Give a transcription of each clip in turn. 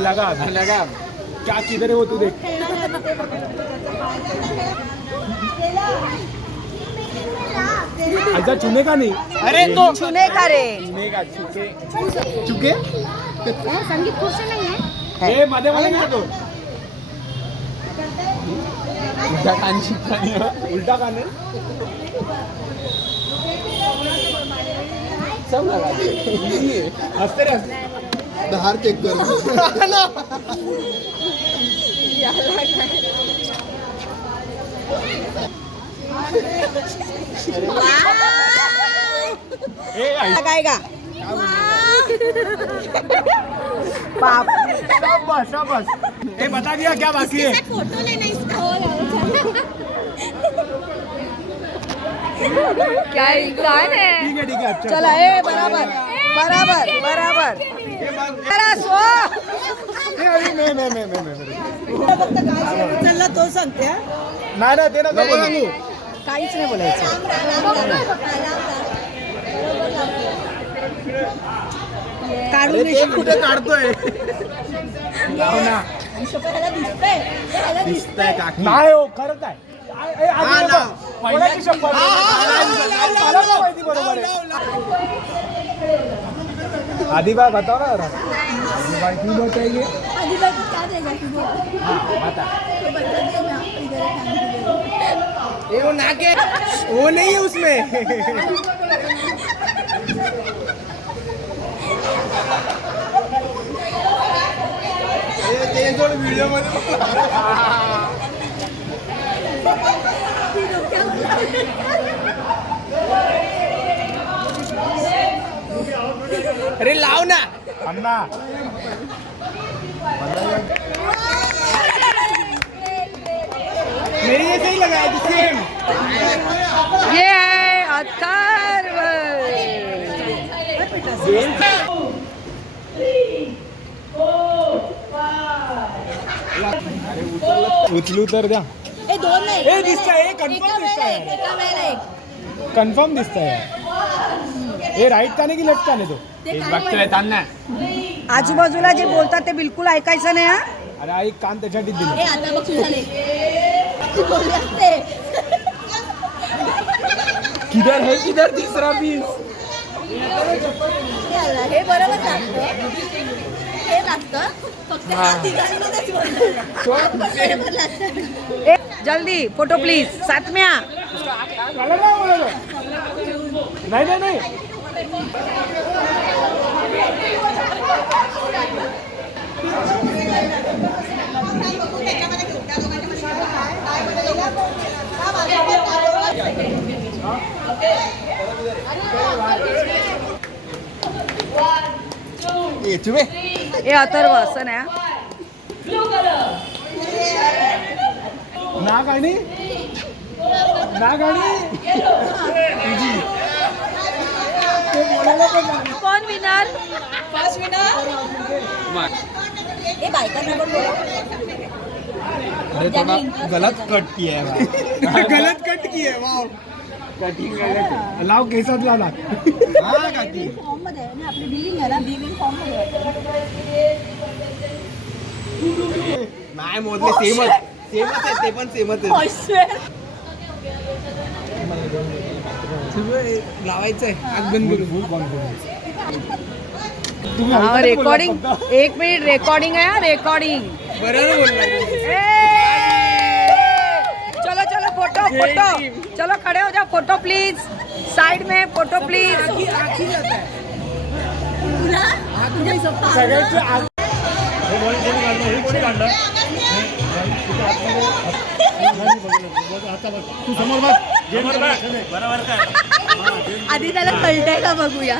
लगा क्या किधर है वो तू देख। ऐसा छूने का नहीं। अरे तो छूने का रे। छूने का चुके चुके संगीत खुर्ची नाही आहे. ए मध्ये मध्ये काय तो उलटा कान शिकतानी उलटा कान है सब लगा दे इजी है हंसते रह दहार चेक कर काय का बाप शाबाश शाबाश ए बता दिया क्या बाकी है फोटो लेना इसका. क्या इंसान है. ठीक है अच्छा चला ए बराबर बराबर बराबर जरा सो नाही फक्त काय उचलला तो सांगते हा. नाही ते नका सांगू काहीच नाही बोलायचं. काढून देशील. कुठे काढतोय दिसतंय काकी नाही हो खरंच आहे पहिल्याची शपथ मला पण माहिती बरोबर आहे आधी बाय बताओ ना जरा आधी बाय क्यों बताएंगे हाँ बता ये वो नाके वो नहीं है उसमें ते जोड व्हिडिओ मध्ये अरे लाव ना अन्ना मेरी जैसे ही लगा है सेम ये है अथर्व. उचलू तर द्या ए दोन नाही. ए दिसतंय कन्फर्म दिसतंय एका वेळेला एक. कन्फर्म दिसतंय हे राईट काने की लेफ्ट काने तो बघतोय तान्ना आजूबाजूला जे बोलतात ते बिलकुल ऐकायचं नाही हा. अरे आई कान त्याच्यासाठी ए दिले आता बघ झाले. बोलले असते. किधर है किधर तीसरा पीस हे बरोबर लागतं. हे लागतं फक्त तिघांमध्येच बोलतो. बरोबर लागतं. ए जल्दी फोटो प्लीज साथ में आ. नाही नाही नाही ए अथर्व असं नाही हा. ना गाणी ना गाणी कोण विनर. फर्स्ट विनर ए बायकांना पण बोला. अरे थोड़ा गलत कट किया है गलत कट किया है वाव कटिंग गलत लाव केसात लाव ना हां काकी फॉर्म मध्ये आहे ना आपली बिलिंग आहे ना बिलिंग फॉर्म मध्ये आहे. नाही मोदले सेमच आहे ते पण सेमच आहे लावायचंय आग बंद करू फुल कॉन्फिडन्स रेकॉर्डिंग 1 मिनिट रेकॉर्डिंग आहे हा. रेकॉर्डिंग बरोबर बोलला चलो चलो फोटो फोटो चलो खड़े हो जाओ फोटो प्लीज साइड में फोटो प्लीज. सगळ्यांची आग तू समोर बघ बरोबर काय आधी त्याला कळतंय का बघूया.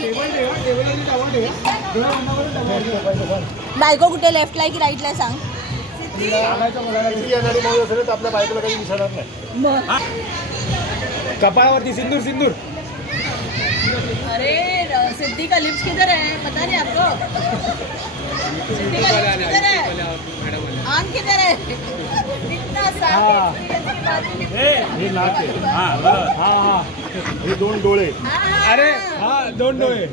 बायको कुठे लेफ्टला आहे की राईटला आहे सांग. आपल्या बायकोला काही विचारणार नाही कपाळावरती सिंदूर सिंदूर अरे सिद्धी का लिप्स किधर है पता नहीं आपको. सिद्धी का लिप्स किधर है. कान किधर है इतना हा. साफ हे नाक आहे. हा. हे 2 डोळे. अरे हा 2 डोळे.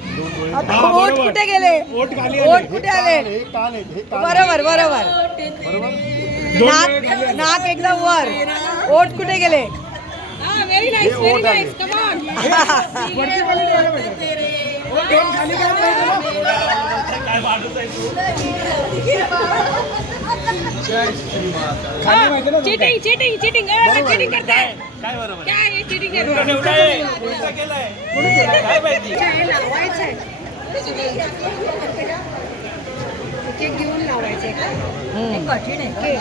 आता हा, ओठ बरोबर. कुठे गेले ओठ खाली ओठ कुठे आले हे कान आहे. हे कान बरोबर दोन डोळे खाली नाक आले. नाक एकदम वर ओठ कुठे गेले very nice very nice come on वरती खाली डोळे पाहिजे. ओठ दोन खाली काय पाहिजे खाली माहिती ना चीटिंग चीटिंग चीटिंग चीटिंग करताय काय बरोबर क्या ये चीटिंग है उलटा केलाय काय माहिती हे लावायचंय ते घेऊन लावायचंय का कठीण आहे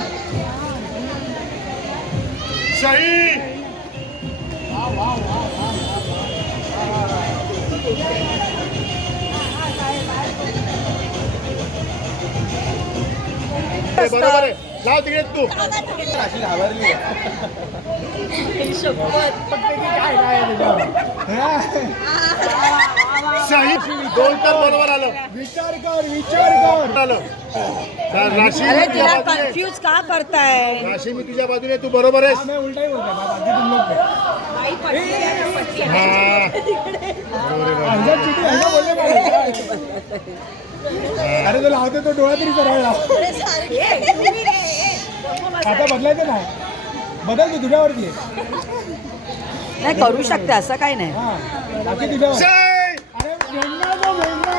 सही. बरोबर आहे. लाव तिकडे तू. अशी घाबरली सही. 2 तर बरोबर आलं. विचार कर आलं. राशी अरे मी तुझ्या तिला बाजूने. कन्फ्यूज का करताय राशी मी तुझ्या बाजूने तू बरोबर आहेस. हा. अरे तो लावते तो डोळा तरी सरळ लाव. आता बदलायचं ना बदल तू तुझ्यावरती आहे. नाही करू शकते असं काही नाही हा बाकी तुझ्यावर. अरे मेंढा तो मेंढा.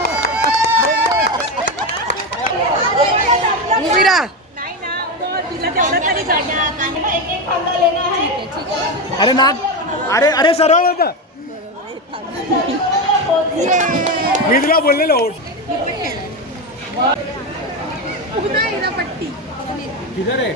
उभी राहा नाही ना तिला तेवढं तरी अरे नाक. अरे सरळ होतं. मी तुला बोललेलो ओठ. पुन्हा एकदा पट्टी किधर आहे